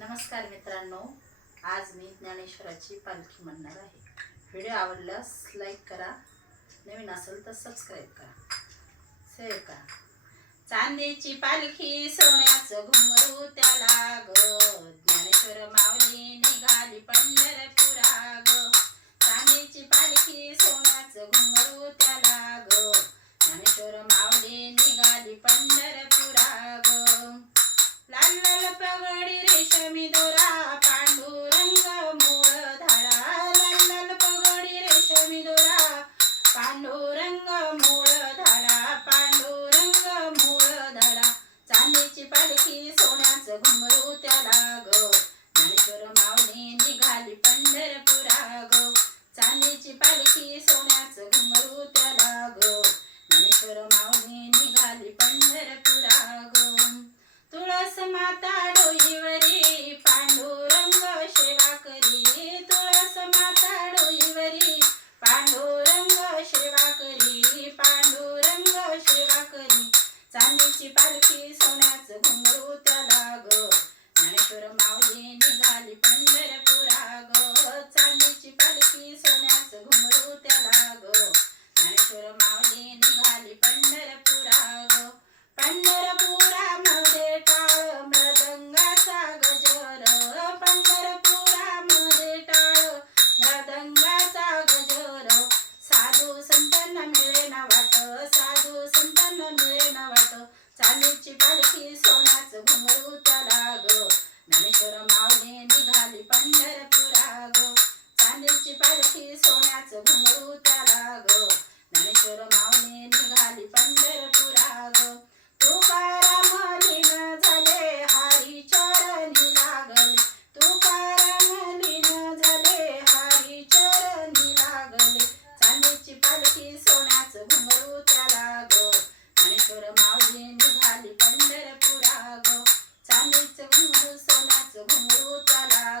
नमस्कार मित्रांनो, आज मी ज्ञानेश्वराची पालखी म्हणणार आहे. व्हिडिओ आवडल्यास लाईक करा, नवीन असेल तर सबस्क्राईब करा, शेअर करा. चांदीची पालखी सोन्याचं घुंगरू त्याला ग, ज्ञानेश्वर माऊली निघाली पंढरपुरा ग. चांदीची पालखी सोन्याचं घुंगरू त्याला ग, ज्ञानेश्वर माऊली निघाली पंढरपुरा ग. लाल लाल पगडी रेशमी दोरा पांडुरंग मूळ धाडा, लाल लाल पगडी रेशमी दोरा पांडुरंग मूळ धाडा, पांडुरंग मूळ धाडा. चांदीची पालखी सोन्याचं घुंगरू त्याला ग, ज्ञानेश्वर माऊली निघाली पंढरपुरा ग. चांदीची पालखी सोन्याचं घुंगरू त्याला ग, ज्ञानेश्वर माऊली निघाली पंढरपुरा ग. तुळस माता डोईवरी पांडुरंग सेवा करी, तुळस माता डोईवरी पांडुरंग सेवा करी, पांडुरंग सेवा करी. चांदीची पालखी सोन्याचं घुंगरू त्याला ग, ज्ञानेश्वर माऊली निघाली पंढरपुरा ग. चांदीची पालखी सोन्याचं घुंगरू त्याला ग, ज्ञानेश्वर माऊली निघाली पंढरपुरा ग. पंढरपुरामध्ये टाळ मृदंगाचा गजर, पंढरपुरामध्ये टाळ मृदंगाचा गजर. साधू संतांना मिळे ना वाट, साधू संतांना मिळे ना वाट. चांदीची पालखी सोन्याचं घुंगरू त्याला ग, ज्ञानेश्वर माऊली निघाली पंढरपुरा ग. चांदीची पालखी सोन्याचं घुंगरू त्याला ग, ज्ञानेश्वर माऊली निघाली पंढरपुरा ग. तुकाराम लीन झाले हरी चरणी लागले, तुकाराम लीन झाले हरी चरणी लागले. चांदीची पालखी सोन्याचं घुंगरू त्याला ग, ज्ञानेश्वर माऊली निघाली पंढरपुरा ग. चांदीचं घुंगरू सोन्याचं घुंगरू त्याला